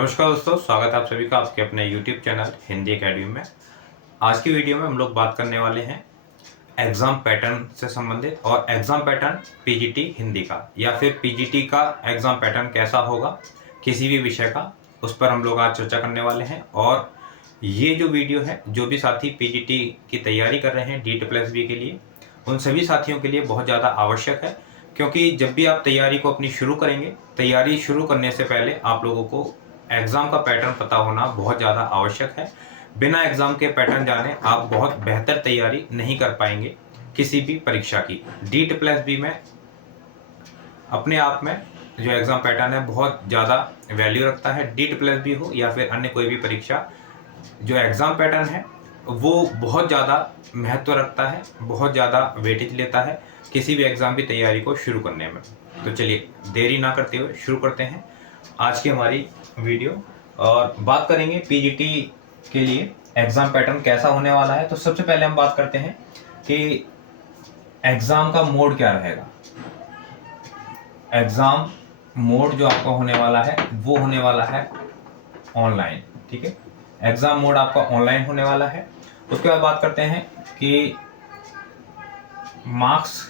नमस्कार दोस्तों, स्वागत है आप सभी का आपके अपने YouTube चैनल हिंदी एकेडमी में। आज की वीडियो में हम लोग बात करने वाले हैं एग्ज़ाम पैटर्न से संबंधित और एग्ज़ाम पैटर्न पीजीटी हिंदी का या फिर पीजीटी का एग्ज़ाम पैटर्न कैसा होगा किसी भी विषय का, उस पर हम लोग आज चर्चा करने वाले हैं। और ये जो वीडियो है, जो भी साथी पीजीटी की तैयारी कर रहे हैं DEET+B के लिए, उन सभी साथियों के लिए बहुत ज़्यादा आवश्यक है, क्योंकि जब भी आप तैयारी को अपनी शुरू करेंगे, तैयारी शुरू करने से पहले आप लोगों को एग्ज़ाम का पैटर्न पता होना बहुत ज़्यादा आवश्यक है। बिना एग्ज़ाम के पैटर्न जाने आप बहुत बेहतर तैयारी नहीं कर पाएंगे किसी भी परीक्षा की। DEET+B में अपने आप में जो एग्ज़ाम पैटर्न है बहुत ज़्यादा वैल्यू रखता है। DEET+B हो या फिर अन्य कोई भी परीक्षा, जो एग्ज़ाम पैटर्न है वो बहुत ज़्यादा महत्व रखता है, बहुत ज़्यादा वेटेज लेता है किसी भी एग्ज़ाम की तैयारी को शुरू करने में। तो चलिए देरी ना करते हुए शुरू करते हैं आज की हमारी वीडियो और बात करेंगे पीजीटी के लिए एग्ज़ाम पैटर्न कैसा होने वाला है। तो सबसे पहले हम बात करते हैं कि एग्ज़ाम का मोड क्या रहेगा। एग्ज़ाम मोड जो आपका होने वाला है वो होने वाला है ऑनलाइन। ठीक है, एग्ज़ाम मोड आपका ऑनलाइन होने वाला है। उसके बाद बात करते हैं कि मार्क्स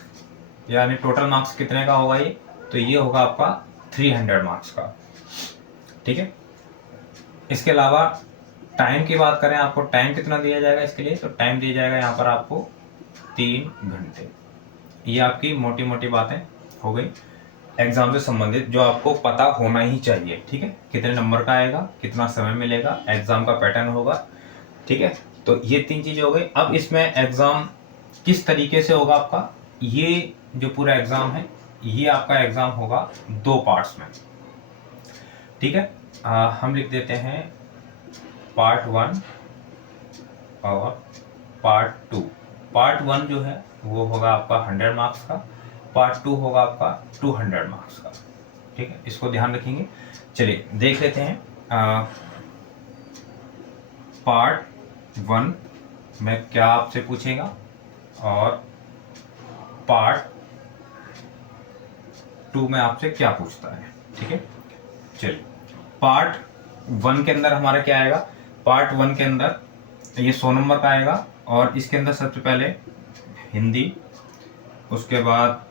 यानी टोटल मार्क्स कितने का होगा ये, तो ये होगा आपका 300 मार्क्स का। ठीक है, इसके अलावा टाइम की बात करें, आपको टाइम कितना दिया जाएगा इसके लिए, तो टाइम दिया जाएगा यहाँ पर आपको 3 घंटे। ये आपकी मोटी मोटी बातें हो गई एग्जाम से संबंधित जो आपको पता होना ही चाहिए। ठीक है, कितने नंबर का आएगा, कितना समय मिलेगा, एग्जाम का पैटर्न होगा। ठीक है, तो ये 3 चीजें हो गई। अब इसमें एग्जाम किस तरीके से होगा आपका, ये जो पूरा एग्जाम है ये आपका एग्जाम होगा 2 पार्ट्स में। ठीक है, हम लिख देते हैं पार्ट 1 और पार्ट 2। पार्ट 1 जो है वो होगा आपका 100 मार्क्स का, पार्ट 2 होगा आपका 200 मार्क्स का। ठीक है, इसको ध्यान रखेंगे। चलिए देख लेते हैं। पार्ट 1 में क्या आपसे पूछेगा और पार्ट 2 में आपसे क्या पूछता है। ठीक है, चलिए पार्ट 1 के अंदर हमारा क्या आएगा। पार्ट 1 के अंदर ये 100 नंबर का आएगा और इसके अंदर सबसे पहले हिंदी, उसके बाद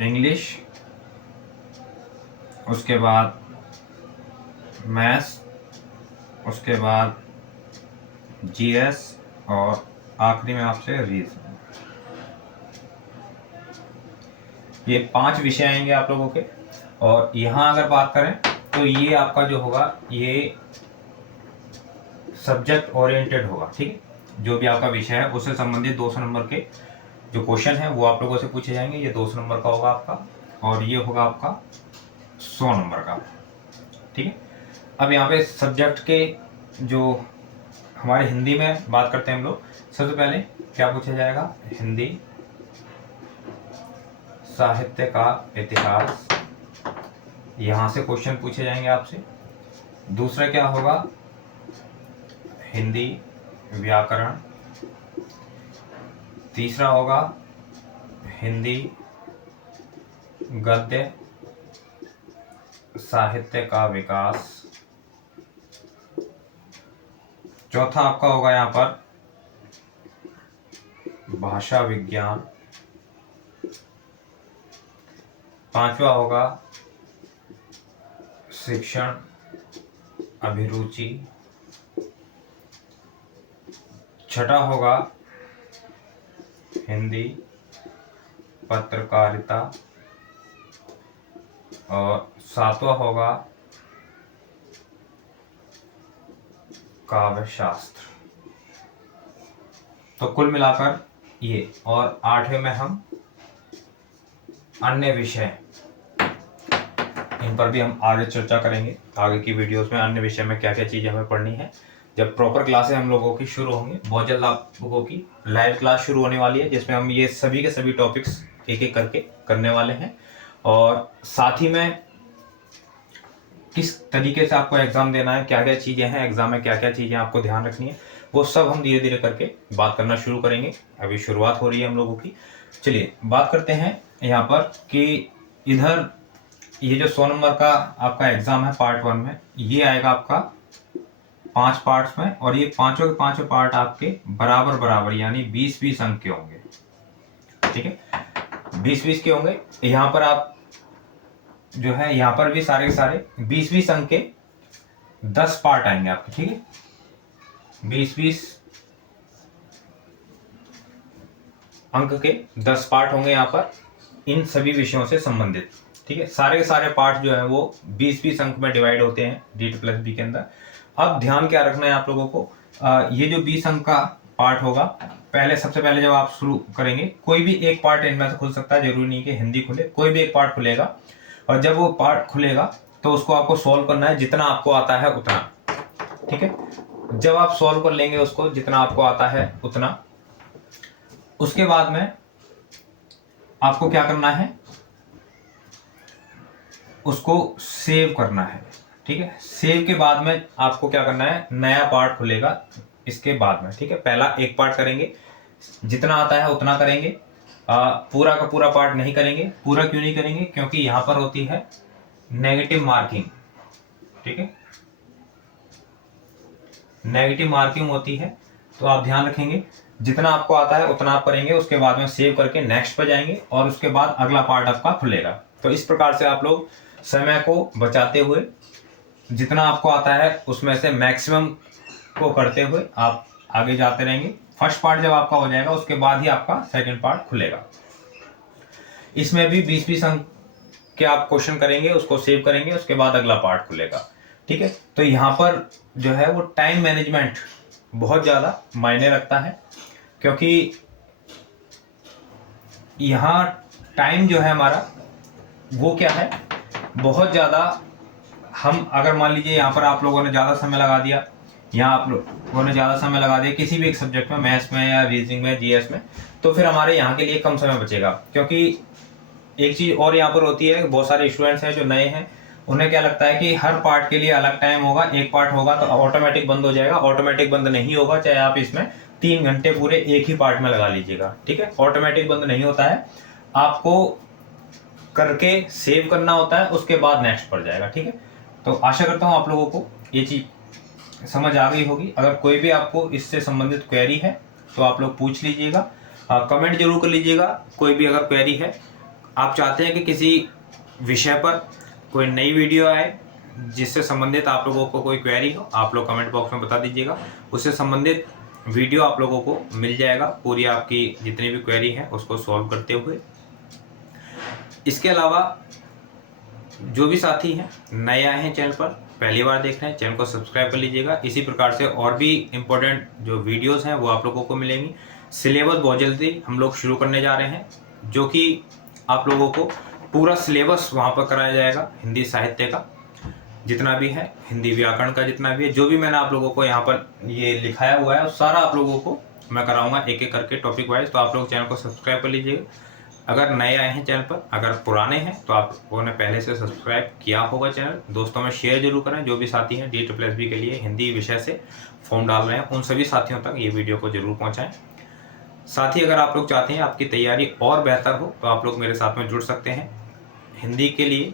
इंग्लिश, उसके बाद मैथ्स, उसके बाद जीएस और आखिरी में आपसे रीजनिंग। ये 5 विषय आएंगे आप लोगों के। और यहाँ अगर बात करें तो ये आपका जो होगा ये सब्जेक्ट ओरिएंटेड होगा। ठीक है, जो भी आपका विषय है उससे संबंधित 200 नंबर के जो क्वेश्चन है वो आप लोगों से पूछे जाएंगे। ये 200 नंबर का होगा आपका और ये होगा आपका 100 नंबर का। ठीक है, अब यहाँ पे सब्जेक्ट के जो हमारे हिंदी में बात करते हैं हम लोग, सबसे पहले क्या पूछा जाएगा, हिंदी, साहित्य का इतिहास, यहाँ से क्वेश्चन पूछे जाएंगे आपसे। दूसरा क्या होगा, हिंदी व्याकरण। तीसरा होगा हिंदी गद्य साहित्य का विकास। चौथा आपका होगा यहाँ पर भाषा विज्ञान। पांचवा होगा शिक्षण अभिरुचि। छठा होगा हिंदी पत्रकारिता और सातवां होगा काव्य शास्त्र। तो कुल मिलाकर ये, और 8वें में हम अन्य विषय, इन पर भी हम आगे चर्चा करेंगे आगे की वीडियोस में। अन्य विषय में क्या क्या चीज़ें हमें पढ़नी है, जब प्रॉपर क्लासें हम लोगों की शुरू होंगी। बहुत जल्द आप लोगों की लाइव क्लास शुरू होने वाली है जिसमें हम ये सभी के सभी टॉपिक्स एक एक करके करने वाले हैं। और साथ ही में किस तरीके से आपको एग्ज़ाम देना है, क्या क्या चीज़ें हैं एग्ज़ाम में, क्या क्या चीज़ें आपको ध्यान रखनी है, वो सब हम धीरे धीरे करके बात करना शुरू करेंगे। अभी शुरुआत हो रही है हम लोगों की। चलिए बात करते हैं यहाँ पर कि इधर ये जो 100 नंबर का आपका एग्जाम है पार्ट 1 में, ये आएगा आपका 5 पार्ट्स में, और ये पांचों के पांचों पार्ट आपके बराबर बराबर यानी 20-20 अंक के होंगे। ठीक है, 20-20 के होंगे। यहाँ पर आप जो है यहाँ पर भी सारे के सारे 20-20 अंक के 10 पार्ट आएंगे आपके। ठीक है, 20-20 अंक के 10 पार्ट होंगे यहाँ पर इन सभी विषयों से संबंधित। ठीक है, सारे के सारे पार्ट जो है वो 20-20 अंक में डिवाइड होते हैं D2+B के अंदर। अब ध्यान क्या रखना है आप लोगों को, ये जो 20 अंक का पार्ट होगा, पहले सबसे पहले जब आप शुरू करेंगे, कोई भी एक पार्ट इनमें से खुल सकता है, जरूरी नहीं कि हिंदी खुले, कोई भी एक पार्ट खुलेगा, और जब वो पार्ट खुलेगा तो उसको आपको सॉल्व करना है जितना आपको आता है उतना। ठीक है, जब आप सॉल्व कर लेंगे उसको जितना आपको आता है उतना, उसके बाद में आपको क्या करना है, उसको सेव करना है। ठीक है, सेव के बाद में आपको क्या करना है, नया पार्ट खुलेगा इसके बाद में। ठीक है, पहला एक पार्ट करेंगे, जितना आता है उतना करेंगे, पूरा का पूरा पार्ट नहीं करेंगे। पूरा क्यों नहीं करेंगे, क्योंकि यहां पर होती है नेगेटिव मार्किंग। ठीक है, नेगेटिव मार्किंग होती है, तो आप ध्यान रखेंगे जितना आपको आता है उतना आप करेंगे, उसके बाद में सेव करके नेक्स्ट पर जाएंगे, और उसके बाद अगला पार्ट आपका खुलेगा। तो इस प्रकार से आप लोग समय को बचाते हुए जितना आपको आता है उसमें से मैक्सिमम को करते हुए आप आगे जाते रहेंगे। फर्स्ट पार्ट जब आपका हो जाएगा उसके बाद ही आपका सेकंड पार्ट खुलेगा। इसमें भी 20-20 अंक के आप क्वेश्चन करेंगे, उसको सेव करेंगे, उसके बाद अगला पार्ट खुलेगा। ठीक है, तो यहाँ पर जो है वो टाइम मैनेजमेंट बहुत ज़्यादा मायने रखता है, क्योंकि यहाँ टाइम जो है हमारा वो क्या है, बहुत ज़्यादा। हम अगर मान लीजिए यहाँ पर आप लोगों ने ज़्यादा समय लगा दिया, यहाँ आप लोगों ने ज़्यादा समय लगा दिया किसी भी एक सब्जेक्ट में, मैथ्स में या रीजनिंग में, जीएस में, तो फिर हमारे यहाँ के लिए कम समय बचेगा। क्योंकि एक चीज़ और यहाँ पर होती है, बहुत सारे स्टूडेंट्स हैं जो नए हैं, उन्हें क्या लगता है कि हर पार्ट के लिए अलग टाइम होगा, एक पार्ट होगा तो ऑटोमेटिक बंद हो जाएगा। ऑटोमेटिक बंद नहीं होगा, चाहे आप इसमें 3 घंटे पूरे एक ही पार्ट में लगा लीजिएगा। ठीक है, ऑटोमेटिक बंद नहीं होता है, आपको करके सेव करना होता है, उसके बाद नेक्स्ट पर जाएगा। ठीक है, तो आशा करता हूँ आप लोगों को ये चीज़ समझ आ गई होगी। अगर कोई भी आपको इससे संबंधित क्वेरी है तो आप लोग पूछ लीजिएगा, कमेंट जरूर कर लीजिएगा। कोई भी अगर क्वेरी है, आप चाहते हैं कि किसी विषय पर कोई नई वीडियो आए जिससे संबंधित आप लोगों को कोई क्वेरी हो, आप लोग कमेंट बॉक्स में बता दीजिएगा, उससे संबंधित वीडियो आप लोगों को मिल जाएगा, पूरी आपकी जितनी भी क्वेरी है उसको सॉल्व करते हुए। इसके अलावा जो भी साथी हैं नए आए हैं चैनल पर, पहली बार देख रहे हैं, चैनल को सब्सक्राइब कर लीजिएगा। इसी प्रकार से और भी इम्पोर्टेंट जो वीडियोस हैं वो आप लोगों को मिलेंगी। सिलेबस बहुत जल्दी हम लोग शुरू करने जा रहे हैं, जो कि आप लोगों को पूरा सिलेबस वहाँ पर कराया जाएगा। हिंदी साहित्य का जितना भी है, हिंदी व्याकरण का जितना भी है, जो भी मैंने आप लोगों को यहाँ पर ये लिखाया हुआ है, सारा आप लोगों को मैं कराऊंगा एक एक करके टॉपिक वाइज। तो आप लोग चैनल को सब्सक्राइब कर लीजिएगा अगर नए आए हैं चैनल पर। अगर पुराने हैं तो आप लोगों ने पहले से सब्सक्राइब किया होगा चैनल। दोस्तों में शेयर जरूर करें, जो भी साथी हैं D2+B के लिए हिंदी विषय से फॉर्म डाल रहे हैं, उन सभी साथियों तक ये वीडियो को जरूर पहुँचाएँ। साथ ही अगर आप लोग चाहते हैं आपकी तैयारी और बेहतर हो तो आप लोग मेरे साथ में जुड़ सकते हैं। हिंदी के लिए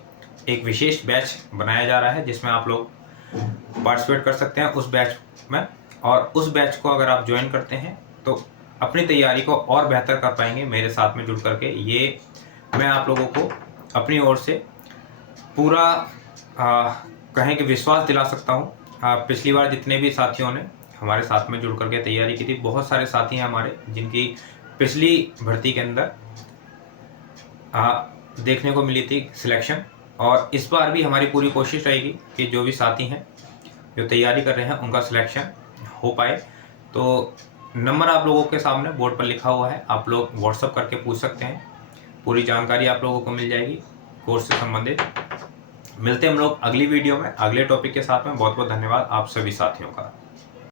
एक विशेष बैच बनाया जा रहा है जिसमें आप लोग पार्टिसिपेट कर सकते हैं उस बैच में, और उस बैच को अगर आप ज्वाइन करते हैं तो अपनी तैयारी को और बेहतर कर पाएंगे मेरे साथ में जुड़ करके। ये मैं आप लोगों को अपनी ओर से पूरा कहें कि विश्वास दिला सकता हूँ। पिछली बार जितने भी साथियों ने हमारे साथ में जुड़ करके तैयारी की थी, बहुत सारे साथी हैं हमारे जिनकी पिछली भर्ती के अंदर देखने को मिली थी सिलेक्शन, और इस बार भी हमारी पूरी कोशिश रहेगी कि जो भी साथी हैं जो तैयारी कर रहे हैं उनका सिलेक्शन हो पाए। तो नंबर आप लोगों के सामने बोर्ड पर लिखा हुआ है, आप लोग व्हाट्सअप करके पूछ सकते हैं, पूरी जानकारी आप लोगों को मिल जाएगी कोर्स से संबंधित। मिलते हैं हम लोग अगली वीडियो में अगले टॉपिक के साथ में। बहुत बहुत धन्यवाद आप सभी साथियों का।